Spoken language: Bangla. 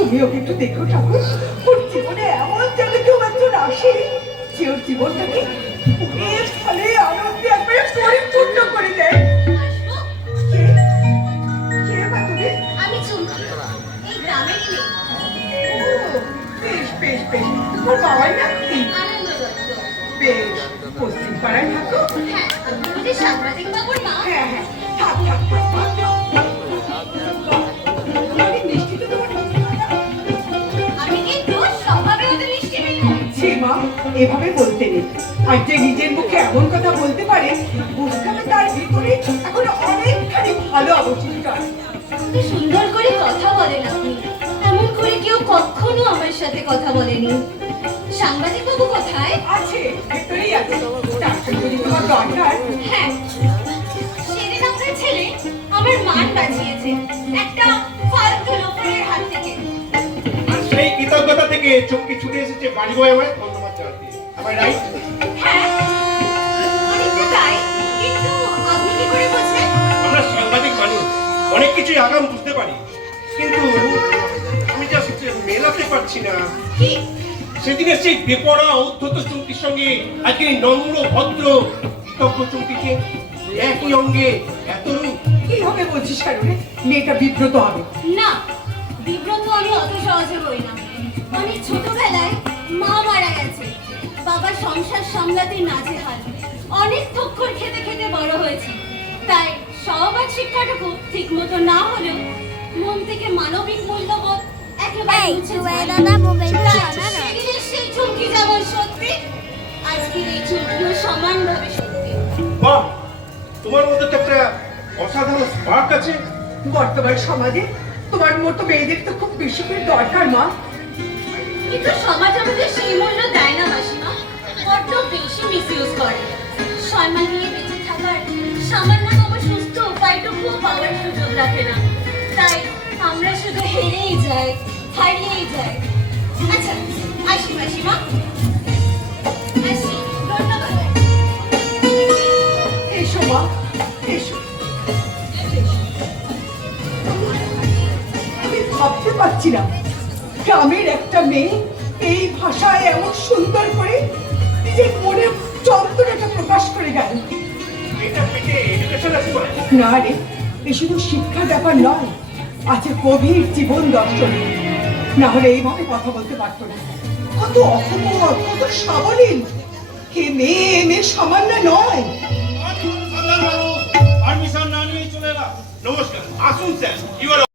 তুমি ওকে একটু দেখো ঠাকুর, ওর জীবনে এমন যেন কেউ একজন আসে যে ওর জীবনটাকে ফুলের ফলে আনন্দে একবারে পরিপূর্ণ করে দেয়। কে কে মা তুমি? আমি চুমকি, এই গ্রামেরই মেয়ে। ও বেশ বেশ বেশ, তোমার বাবার নাম কি? আনন্দ দত্ত। বেশ, পশ্চিম পাড়ায় থাকো? হ্যাঁ, তুমি যে সাংবাদিক বাবুর মা। হ্যাঁ হ্যাঁ, থাক থাক থাক থাক। অনেক মিষ্টি তো তোমার। আমি কিন্তু স্বভাবে ওদের মিষ্টি মেয়ে নই। ছি মা, এভাবে বলতে নেই। আর যে নিজের মুখে এমন কথা বলতে পারে, বুঝতে হবে তার ভিতরে এখনো অনেকখানি ভালো অবশিষ্ট আছে। কত সুন্দর করে কথা বলেন আপনি। এমন করে কেউ কখনো আমার সাথে কথা বলেনি। সাংবাদিক বাবু কোথায়? আছে, ভেতরেই আছে। তার সঙ্গে যদি তোমার দরকার। হ্যাঁ, সেদিন আপনার ছেলে আমার মান বাঁচিয়েছে একটা ফালতু লোকের হাত থেকে। আর সেই কৃতজ্ঞতা থেকে চমকি ছুটে এসেছে বাড়ি বয় আমায় ধন্যবাদ জানাতে। আমার রাইট? হ্যাঁ, অনেকটা তাই। কিন্তু আপনি কি করে বুঝলেন? আমরা সাংবাদিক মানুষ, অনেক কিছুই আগাম বুঝতে পারি, কিন্তু আমি যা মেলাতে পারছি না। কি? সেদিনের সেই বেপরোয়া উদ্ধত চুমকির সঙ্গে আজকে এই নম্র ভদ্র কৃতজ্ঞ চুমকিকে একই অঙ্গে এত রূপ। কিভাবে বলছিস কারণে? মেয়েটা বিব্রত হবে। না, বিব্রত আমি অত সহজে হই না। অনেক ছোটবেলায় মা মারা গেছে, বাবা সংসার সামলাতে নাজেহাল, অনেক ঠক্কর খেতে খেতে বড় হয়েছে। তাই সহবাদ শিক্ষাটুকু ঠিক মতো না হলেও মন থেকে মানবিক মূল্যবোধ একেবারে মুছে যায়। তাই সেদিনের সেই চুমকি যেমন সত্যি, আজকের এই চুমকিও সমানভাবে সত্যি। বাহ, তোমার মধ্যে তো একটা অসাধারণ স্পার্ক আছে। বর্তমান সমাজে তোমার মতো মেয়েদের তো খুব বেশি করে দরকার মা। কিন্তু সমাজ আমাদের সেই মূল্য দেয় না মাসিমা, বড্ড বেশি মিসইউজ করে। সম্মান নিয়ে বেঁচে থাকার সামান্যতম সুস্থ উপায়টুকু পাওয়ার সুযোগ রাখে না। তাই আমরা শুধু হেরেই যাই, হারিয়েই যাই। আচ্ছা, আসি মাসিমা, আসি। ধন্যবাদ। এসো মা, এসো। আমি ভাবতে পারছি না গ্রামের একটা মেয়ে এই ভাষায় এমন সুন্দর করে নিজের মনের যন্ত্রণাটা প্রকাশ করে গেল। এটা পেটে এডুকেশন আছে বলে? না রে, এ শুধু শিক্ষার ব্যাপার নয়, আছে গভীর জীবন দর্শন। না হলে এইভাবে কথা বলতে পারতো না। কত অপমত, কত সাবলীল। হে মেয়ে, মেয়ে সামান্য নয়। পারমিশন না নিয়ে চলে এলাম। নমস্কার, আসুন স্যার।